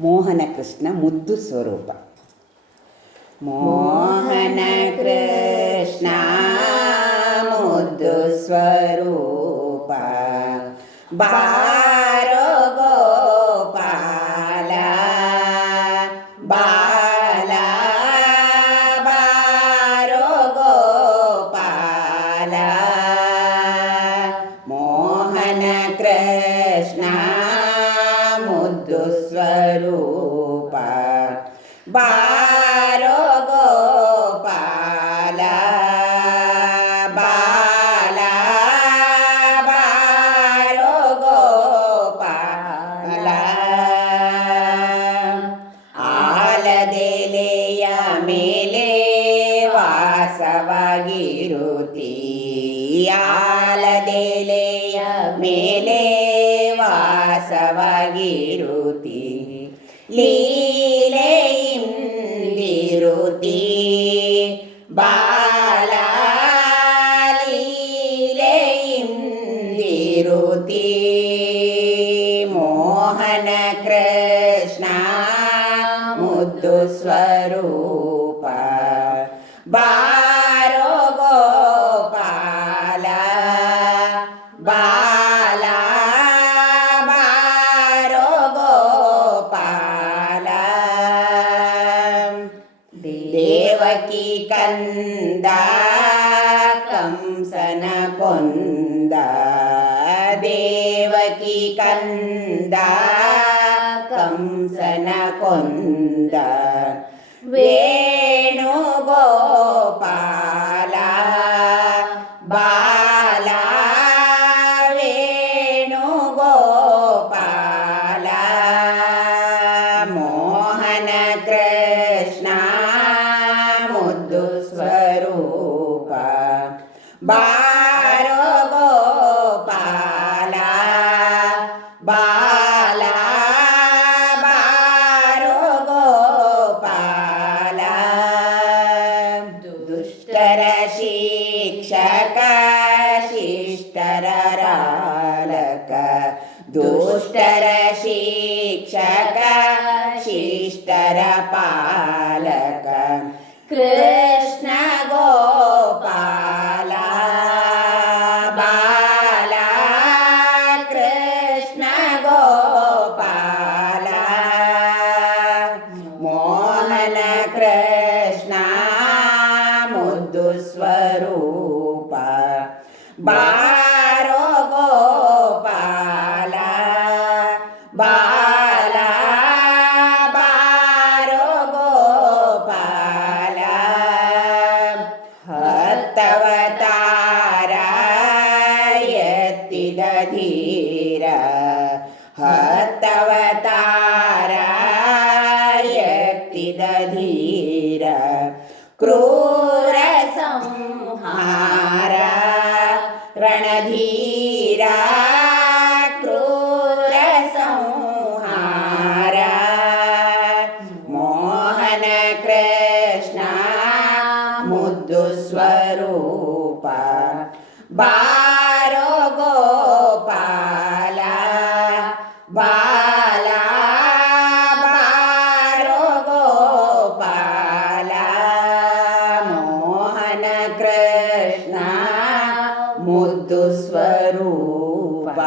ಮೋಹನ ಕೃಷ್ಣ ಮುದ್ದು ಸ್ವರೂಪ. ಮೋಹನ ಕೃಷ್ಣ ಮುದ್ದು ಸ್ವರೂಪ. ಬಾರೋ ಗೋಪಾಲ ಬಾಲ ಬಾರೋ ಗೋಪಾಲ ಸ್ವರೂಪ. ಬಾರೋ ಗೋಪಾಲ ಬಾಲ ಬಾರೋ ಗೋಪಾಲ ಆಲದೆಲೆಯ ಮೇಲೆ ವಾಸವಾಗಿರುತ್ತೀ ಆಲದೆಲೆಯ ಮೇಲೆ ವಾಸವಾಗಿರುತ್ತೀ ी लैं विरुति बाला लीलैं विरुति मोहन कृष्णामुद्दुस्वरूप बा ದೇವಕಿ ಕಂದ ಕಂಸನ ಕೊಂದ. ದೇವಕಿ ಕಂದ ಕಂಸನ ಕೊಂದ. ವೇಣು ಗೋಪಾಲ ಬಾರೋ ಗೋಪಾಲ ಬಾಲ ಬಾರೋ ಗೋಪಾಲ ದುಷ್ಟರ ಶಿಕ್ಷಕ ಶಿಷ್ಟರ ರಾಲಕ ದುಷ್ಟರ ಶಿಕ್ಷಕ ಶಿಷ್ಟರ ಪಾಲಕ ಕೃಷ್ಣ ബാരോ ഗോപാല ബാല ബാരോ ഗോപാല ഹത്തവതാരയത്തിന ധീര ഹത്തവതാരയത്തിന रणधीरा क्रूरसंहारा मोहनकृष्णा मुद्दुस्वरूप। बा ಮುದ್ದು ಸ್ವರೂಪ